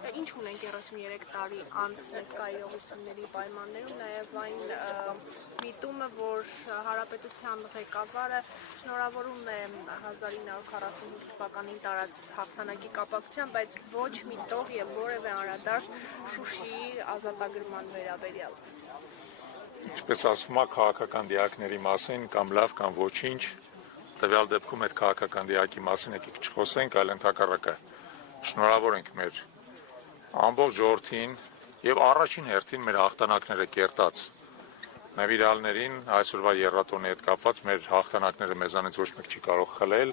Ինչ ունենք 33 տարի անց ներկայացությունների պայմաններում, նաև այն միտումը, որ Հանրապետության ղեկավարը շնորհավորում է 1945 թվականին տարած հաղթանակի կապակցությամբ, բայց ոչ մի տող եւ որևէ անդրադարձ Շուշիի ազատագրման վերաբերյալ։ Ինչպես ասվում է քաղաքական դիակների մասին, կամ լավ, կամ ոչինչ, տվյալ դեպքում այդ քաղաքական դիակի մասին եկեք չխոսենք, այլ ընդհակառակը շնորհավոր ենք մեր ամբողջ ժողովրդին եւ առաջին հերթին մեր հաղթանակները կերտած նվիրալներին այսօրվա եռատոնի հետ կապված մեր հաղթանակները մեզանից ոչ մեկ չի կարող խլել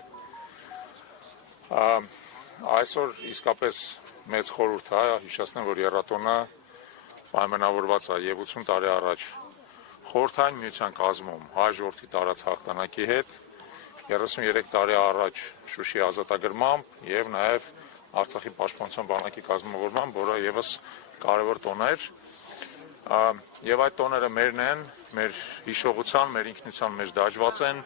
այսօր իսկապես մեծ խորհուրդ է հիշեցնեմ որ եռատոնը պայմանավորված է եւ 80 տարի առաջ խորհրդային միության կազմում հայ ժողովրդի տարած հաղթանակի հետ 33 տարի առաջ Շուշի ազատագրմամբ եւ նաեւ Արցախի պաշտպանության բանակի կազմավորման, որը եւս կարևոր տոն էր, եւ այդ տոները մերն են, մեր հիշողության, մեր ինքնության մեջ դաջված են,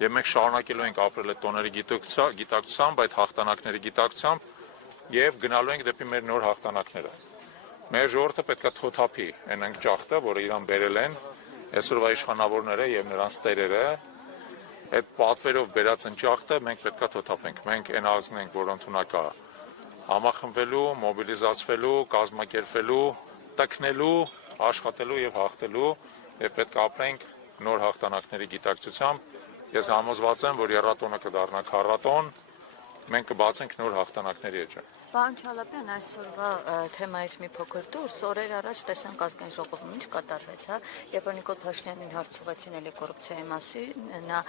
եւ մենք շարունակելու ենք ապրել այդ տոների գիտակցությամբ, այդ հաղթանակների գիտակցությամբ եւ գնալու ենք դեպի մեր նոր հաղթանակները։ Մեր ժողովուրդը պետքա թոթափի այն անկճախտը, որը իրան բերել են այսօրվա իշխանավորները եւ նրանց տերերը, այդ պատվերով բերած անկճախտը մենք պետքա թոթափենք։ Մենք այն ազգն ենք, որ ընդունակ է համախմբվելու, մոբիլիզացվելու, կազմակերպվելու, տքնելու, աշխատելու եւ հաղթելու եւ պետք է ապրենք նոր հաղթանակների գիտակցությամբ։ Ես համոզված եմ, որ եռատոնը կդառնա քառատոն, մենք կբացենք նոր հաղթանակների էջը։ Պարոն Չալապյան, այսօրվա թեմայից մի փոքր դուրս, օրեր առաջ տեսանք ազգային ժողովում ինչ կատարվեց, երբ որ Նիկոլ Փաշինյանին հարց ուղղեցին էլի կոռուպցիայի մասին, նա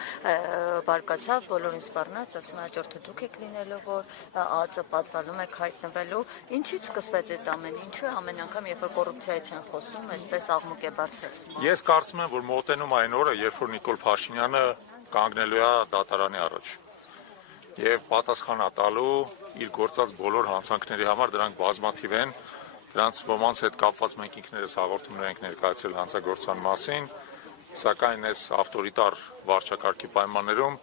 բարկացավ, բոլորին սպառնաց, ասում է հաջորդը դուք եք լինելու, որ ԱԱԾ պատվանում եք հայտնվելու, ինչից սկսվեց այդ ամենը, ինչու ամեն անգամ, երբ որ կոռուպցիայից են խոսում, այսպես աղմուկ է բարձրացնում։ Ես կարծում եմ, որ մոտենում այն օրը, երբ որ Նիկոլ Փաշինյանը կանգնելու է դատարանի առաջ եւ պատասխան տալու իր գործած բոլոր հանցանքների համար, դրանք բազմաթիվ են, դրանց ոմանց հետ կապված մենք ինքներս հաղորդումներ ենք ներկայացրել հանցագործության մասին, սակայն այս ավտորիտար վարչակարգի պայմաններում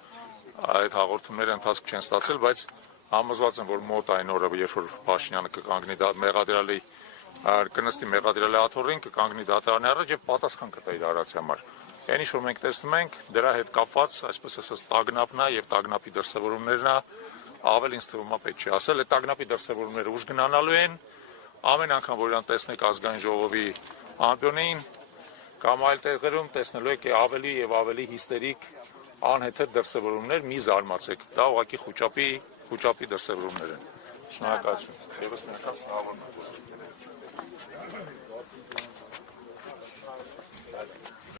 այդ հաղորդումները ընթացք չեն ստացել, բայց համոզված եմ, որ մոտ այն օրը, երբ որ Փաշինյանը կկանգնի մեղադրյալի կնստի մեղադրյալի աթոռին, կկանգնի դատարանի առաջ եւ պատասխան կտա իր արարածի համար։ Այն ինչ որ մենք տեսնում ենք, դրա հետ կապված, այսպես ասած, տագնապն է եւ տագնապի դրսեւորումներն է, ավելի ինձ թվում է պետք չի ասել, այդ տագնապի դրսեւորումները ուժ գնանալու են, ամեն անգամ որ իրան տեսնեք ազգային ժողովի ամբիոնին կամ այլ տեղերում տեսնելու եք ավելի եւ ավելի հիստերիկ անհեթեթ դրսեւորումներ, մի զարմացեք, դա ուղղակի խուճապի դրսեւորումներ են։ Շնորհակալություն։ Եվս մի անգամ շնորհավորում եմ։